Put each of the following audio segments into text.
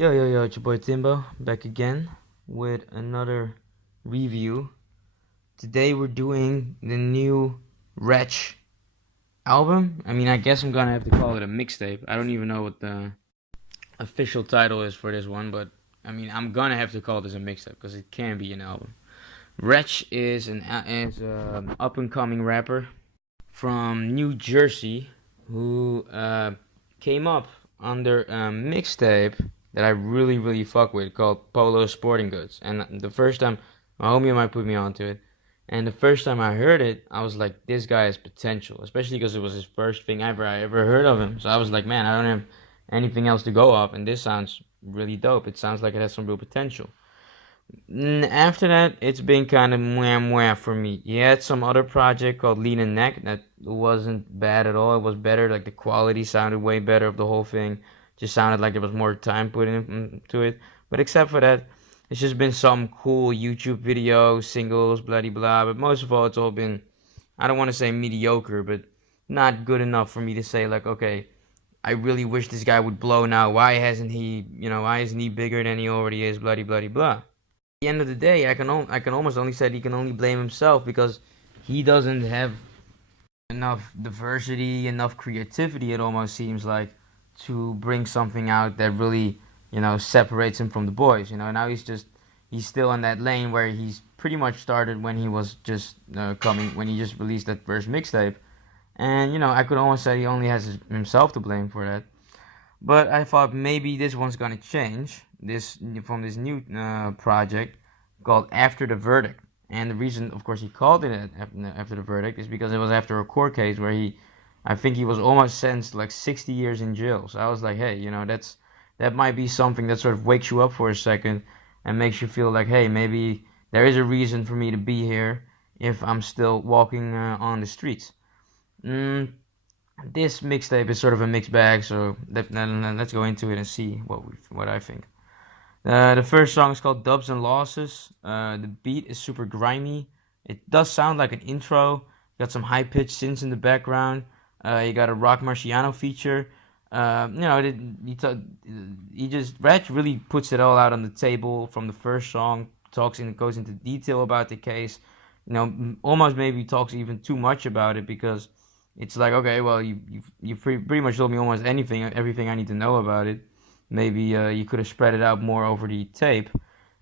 Yo, it's your boy Timbo, back again with another review. Today we're doing the new ReTcH album. I guess I'm gonna have to call it a mixtape. I don't even know what the official title is for this one, but I'm gonna have to call this a mixtape because it can be an album. ReTcH is an up and coming rapper from New Jersey who came up under a mixtape that I really fuck with called Polo Sporting Goods. And the first time, my homie might put me onto it. And the first time I heard it, I was like, this guy has potential, especially because it was his first thing I ever heard of him. So I was like, man, I don't have anything else to go off, and this sounds really dope. It sounds like it has some real potential. After that, it's been kind of mwah for me. He had some other project called Lean and Neck that wasn't bad at all. It was better, like the quality sounded way better of the whole thing. Just sounded like there was more time put into it. But except for that, it's just been some cool YouTube videos, singles, blah blah. But most of all, it's all been, I don't want to say mediocre, but not good enough for me to say like, okay, I really wish this guy would blow now. Why isn't he bigger than he already is? Blah blah. The end of the day, I can almost only say he can only blame himself because he doesn't have enough diversity, enough creativity. It almost seems like to bring something out that really separates him from the boys. Now he's still in that lane where he's pretty much started when he was just when he just released that first mixtape, and I could almost say he only has himself to blame for that. But I thought maybe this one's gonna change from this new project called After the Verdict. And the reason, of course, he called it After the Verdict is because it was after a court case where I think he was almost sentenced to like 60 years in jail. So I was like, hey, that might be something that sort of wakes you up for a second and makes you feel like, hey, maybe there is a reason for me to be here if I'm still walking on the streets. This mixtape is sort of a mixed bag, so let's go into it and see what I think. The first song is called Dubs and Losses. The beat is super grimy. It does sound like an intro. Got some high pitched synths in the background. You got a Rock Marciano feature. ReTcH really puts it all out on the table from the first song. Goes into detail about the case. Almost maybe talks even too much about it because it's like, okay, well, you pretty much told me almost everything I need to know about it. Maybe you could have spread it out more over the tape.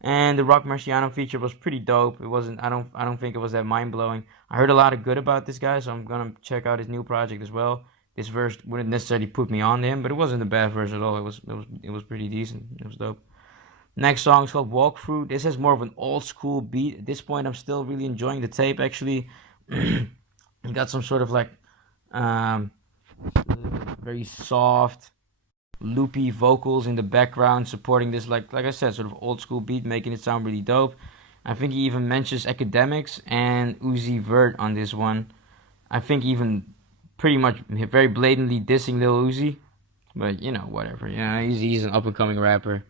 And the Rock Marciano feature was pretty dope. It wasn't. I don't think it was that mind blowing. I heard a lot of good about this guy, so I'm gonna check out his new project as well. This verse wouldn't necessarily put me on to him, but it wasn't a bad verse at all. It was pretty decent. It was dope. Next song is called Walkthrough. This has more of an old school beat. At this point, I'm still really enjoying the tape. Actually, you got some sort of like very soft, loopy vocals in the background supporting this, like I said, sort of old school beat, making it sound really dope. I think he even mentions Academics and Uzi Vert on this one. I think even pretty much very blatantly dissing Lil Uzi, but whatever. He's an up and coming rapper.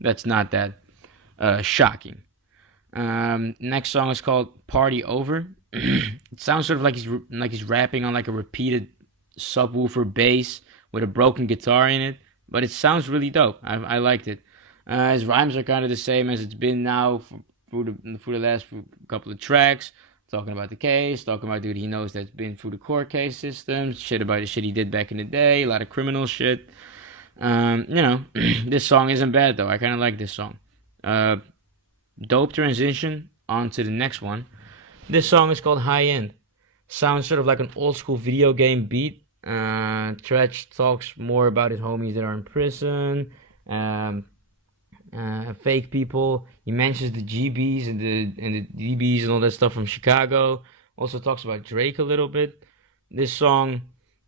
That's not that shocking. Next song is called Party Over. It sounds sort of like he's rapping on like a repeated subwoofer bass with a broken guitar in it, but it sounds really dope. I liked it. His rhymes are kind of the same as it's been now for the last couple of tracks. Talking about the case, talking about dude he knows that's been through the court case system, shit about the shit he did back in the day, a lot of criminal shit. This song isn't bad though. I kind of like this song. Dope transition on to the next one. This song is called High End. Sounds sort of like an old school video game beat. ReTcH talks more about his homies that are in prison, fake people. He mentions the GBs and the DBs and all that stuff from Chicago. Also talks about Drake a little bit. This song,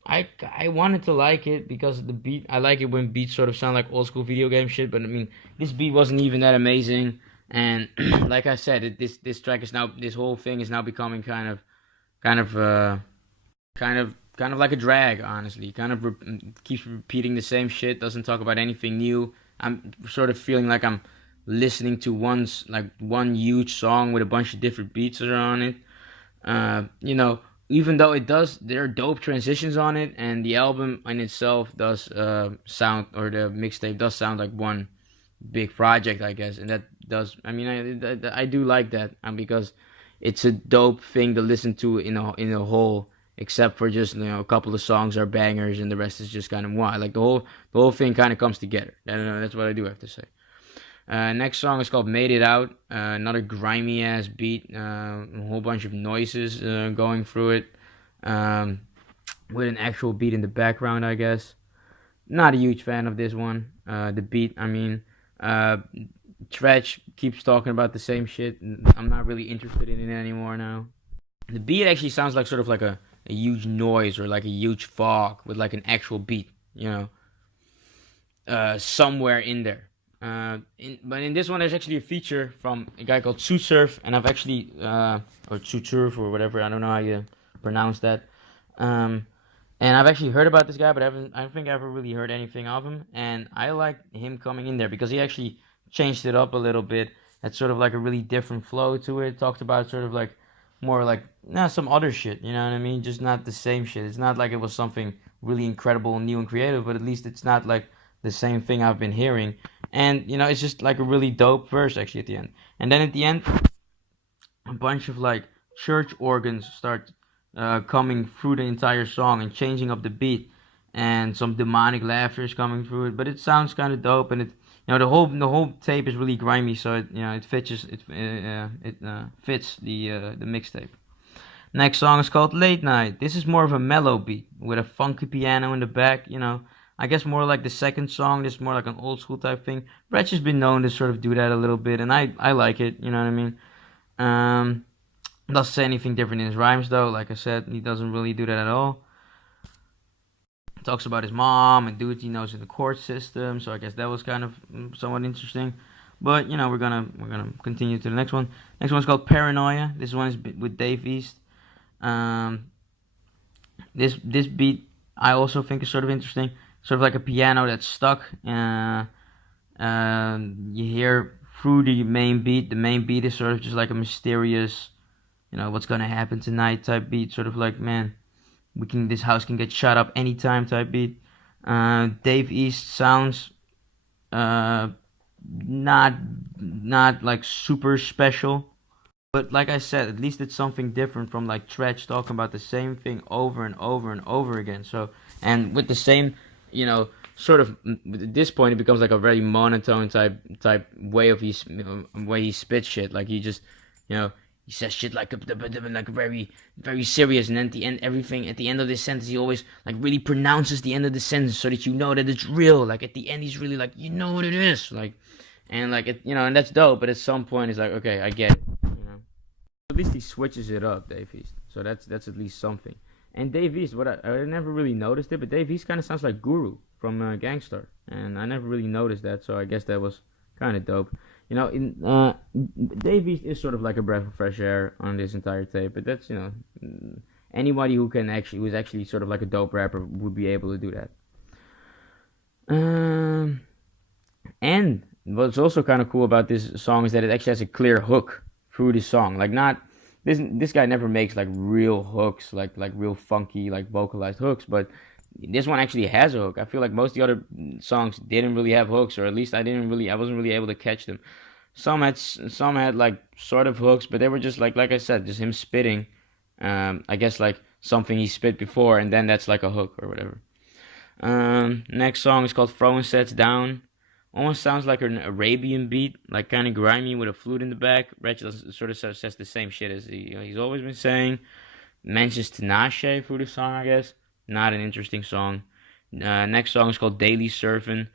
I wanted to like it because of the beat. I like it when beats sort of sound like old school video game shit. But this beat wasn't even that amazing. And like I said, this track is now, this whole thing is now becoming kind of like a drag, honestly. Keeps repeating the same shit, doesn't talk about anything new. I'm sort of feeling like I'm listening to one huge song with a bunch of different beats that are on it. Even though there are dope transitions on it, and the album in itself does sound, or the mixtape does sound like one big project, I guess, and that does. I mean, I do like that, because it's a dope thing to listen to in a whole. Except for just a couple of songs are bangers and the rest is just kind of why. Like the whole thing kind of comes together. That's what I do have to say. Next song is called "Made It Out." Another grimy ass beat. A whole bunch of noises going through it, with an actual beat in the background, I guess. Not a huge fan of this one. The beat, I mean, ReTcH keeps talking about the same shit. I'm not really interested in it anymore now. The beat actually sounds like sort of like a huge noise or like a huge fog with like an actual beat, somewhere in there. But in this one, there's actually a feature from a guy called Surf, and I've actually, or Surf or whatever, I don't know how you pronounce that. And I've actually heard about this guy, but I don't think I ever really heard anything of him. And I like him coming in there because he actually changed it up a little bit. Had sort of like a really different flow to it. Talked about sort of like more like some other shit, you know what I mean? Just not the same shit. It's not like it was something really incredible and new and creative, but at least it's not like the same thing I've been hearing. And it's just like a really dope verse actually at the end. And then at the end, a bunch of like church organs start coming through the entire song and changing up the beat, and some demonic laughter is coming through it. But it sounds kind of dope, and the whole tape is really grimy, so it fits fits the mixtape. Next song is called Late Night. This is more of a mellow beat with a funky piano in the back. I guess more like the second song. This is more like an old school type thing. ReTcH has been known to sort of do that a little bit, and I like it. You know what I mean? Doesn't say anything different in his rhymes though. Like I said, he doesn't really do that at all. Talks about his mom and dudes he knows in the court system. So I guess that was kind of somewhat interesting. But we're gonna continue to the next one. Next one's called Paranoia. This one is with Dave East. This beat I also think is sort of interesting. Sort of like a piano that's stuck. You hear through the main beat. The main beat is sort of just like a mysterious, what's gonna happen tonight type beat. Sort of like, man, this house can get shot up anytime type beat. Dave East sounds not like super special, but like I said, at least it's something different from like ReTcH talking about the same thing over and over and over again. So, and with the same, sort of at this point it becomes like a very monotone type way of way he spits shit. Like he just, he says shit like very, very serious, and then at the end, everything at the end of this sentence, he always like really pronounces the end of the sentence so that you know that it's real. Like at the end, he's really like, you know what it is, like, and like it, and that's dope. But at some point, it's like, okay, I get it. At least he switches it up, Dave East. So that's at least something. And Dave East, what I never really noticed it, but Dave East kind of sounds like Guru from Gangstar, and I never really noticed that. So I guess that was kind of dope. Dave East is sort of like a breath of fresh air on this entire tape, but that's, anybody who's actually sort of like a dope rapper would be able to do that. And what's also kind of cool about this song is that it actually has a clear hook through the song. Like, not this guy never makes like real hooks, like real funky, like vocalized hooks, but this one actually has a hook. I feel like most of the other songs didn't really have hooks, or at least I wasn't really able to catch them. Some had like sort of hooks, but they were just like I said, just him spitting. I guess like something he spit before, and then that's like a hook or whatever. Next song is called Throwing Sets Down. Almost sounds like an Arabian beat, like kind of grimy with a flute in the back. ReTcH sort of says the same shit as he's always been saying. Mentions Tinashe through the song, I guess. Not an interesting song. Next song is called Daily Surfing.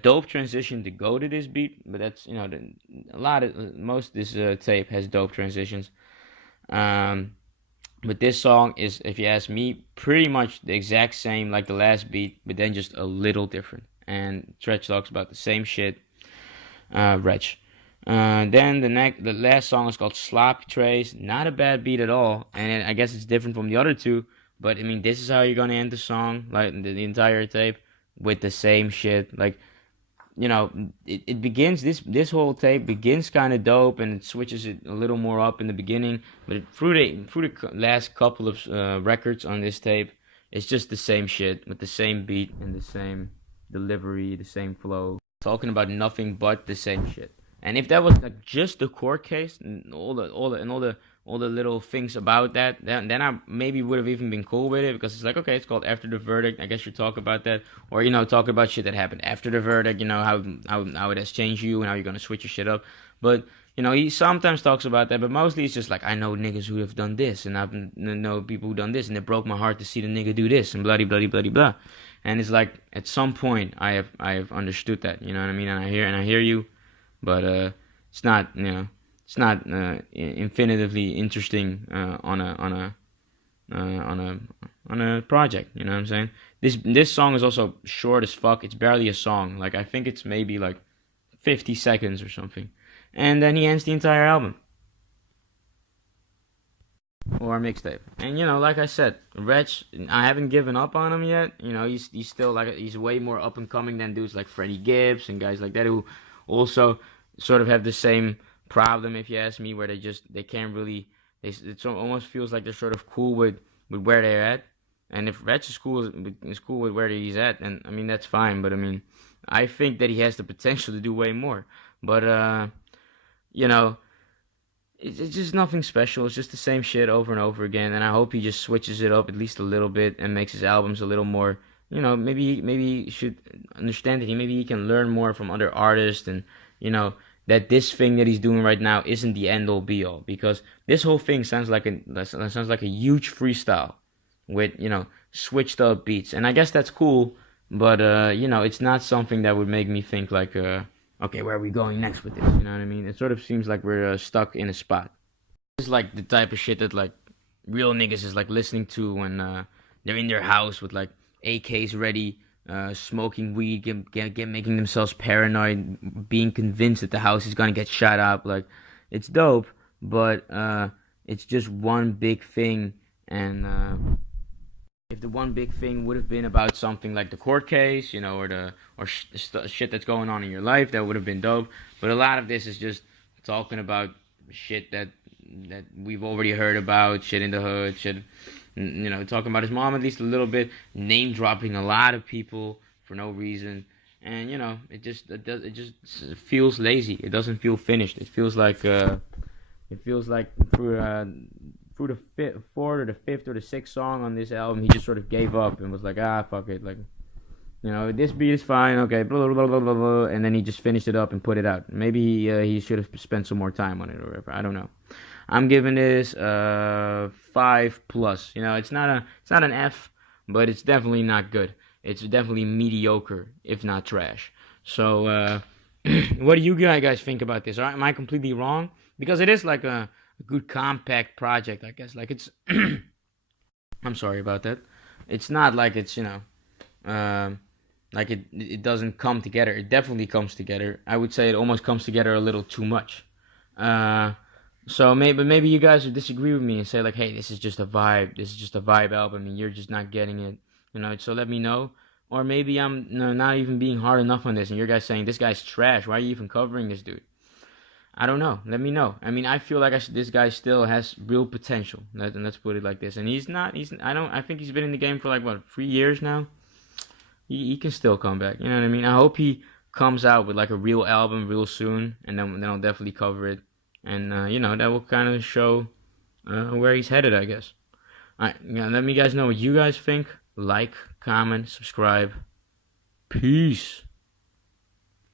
Dope transition to go to this beat, but that's most of this tape has dope transitions. But this song is, if you ask me, pretty much the exact same like the last beat, but then just a little different. And ReTcH talks about the same shit. ReTcH. Then the last song is called Sloppy Trays. Not a bad beat at all, and I guess it's different from the other two. But I mean, this is how you're gonna end the song, like the entire tape, with the same shit. Like, it begins, this whole tape begins kind of dope, and it switches it a little more up in the beginning. But through the last couple of records on this tape, it's just the same shit with the same beat and the same delivery, the same flow. talking about nothing but the same shit. And if that was like just the court case and all the little things about that, then I maybe would have even been cool with it, because it's like, okay, it's called After the Verdict. I guess you talk about that, or talk about shit that happened after the verdict. How it has changed you and how you're gonna switch your shit up. But he sometimes talks about that, but mostly it's just like, I know niggas who have done this, and I've know people who done this, and it broke my heart to see the nigga do this, and bloody bloody bloody blah. And it's like, at some point I have understood that, you know what I mean, and I hear you, but it's not infinitively interesting on a project. You know what I'm saying? This song is also short as fuck. It's barely a song. Like, I think it's maybe like 50 seconds or something, and then he ends the entire album or mixtape. And like I said, ReTcH, I haven't given up on him yet. He's still like, he's way more up and coming than dudes like Freddie Gibbs and guys like that, who also sort of have the same problem, if you ask me, where they can't really, it almost feels like they're sort of cool with where they're at. And if ReTcH is cool with where he's at, then I mean, that's fine. But I mean, I think that he has the potential to do way more. But it's just nothing special. It's just the same shit over and over again. And I hope he just switches it up at least a little bit and makes his albums a little more. Maybe he should understand that maybe he can learn more from other artists, and that this thing that he's doing right now isn't the end all be all, because this whole thing sounds like a huge freestyle with switched up beats, and I guess that's cool, but it's not something that would make me think like, okay, where are we going next with this? You know what I mean? It sort of seems like we're stuck in a spot. It's like the type of shit that like real niggas is like listening to when they're in their house with like AKs ready, smoking weed, making themselves paranoid, being convinced that the house is gonna get shot up. Like, it's dope, but it's just one big thing. And if the one big thing would have been about something like the court case, or shit that's going on in your life, that would have been dope. But a lot of this is just talking about shit that we've already heard about, shit in the hood, shit. Talking about his mom at least a little bit, name dropping a lot of people for no reason, and it just feels lazy. It doesn't feel finished. It feels like through the fourth or the fifth or the sixth song on this album, he just sort of gave up and was like, fuck it, like, this beat is fine, okay, blah, blah, blah, blah, blah, and then he just finished it up and put it out. Maybe he should have spent some more time on it or whatever. I don't know. I'm giving this 5+. It's not an F, but it's definitely not good. It's definitely mediocre, if not trash. So, what do you guys think about this? Am I completely wrong? Because it is like a good compact project, I guess. Like, it's I'm sorry about that. It's not like it's like it doesn't come together. It definitely comes together. I would say it almost comes together a little too much. So maybe you guys would disagree with me and say like, hey, this is just a vibe. This is just a vibe album, and you're just not getting it. So let me know. Or maybe I'm not even being hard enough on this, and your guys saying this guy's trash. Why are you even covering this dude? I don't know. Let me know. I mean, I feel like this guy still has real potential. Let's put it like this. And I think he's been in the game for like, what, 3 years now? He can still come back. You know what I mean? I hope he comes out with like a real album real soon, and then I'll definitely cover it. And, that will kind of show where he's headed, I guess. Alright, let me guys know what you guys think. Like, comment, subscribe. Peace.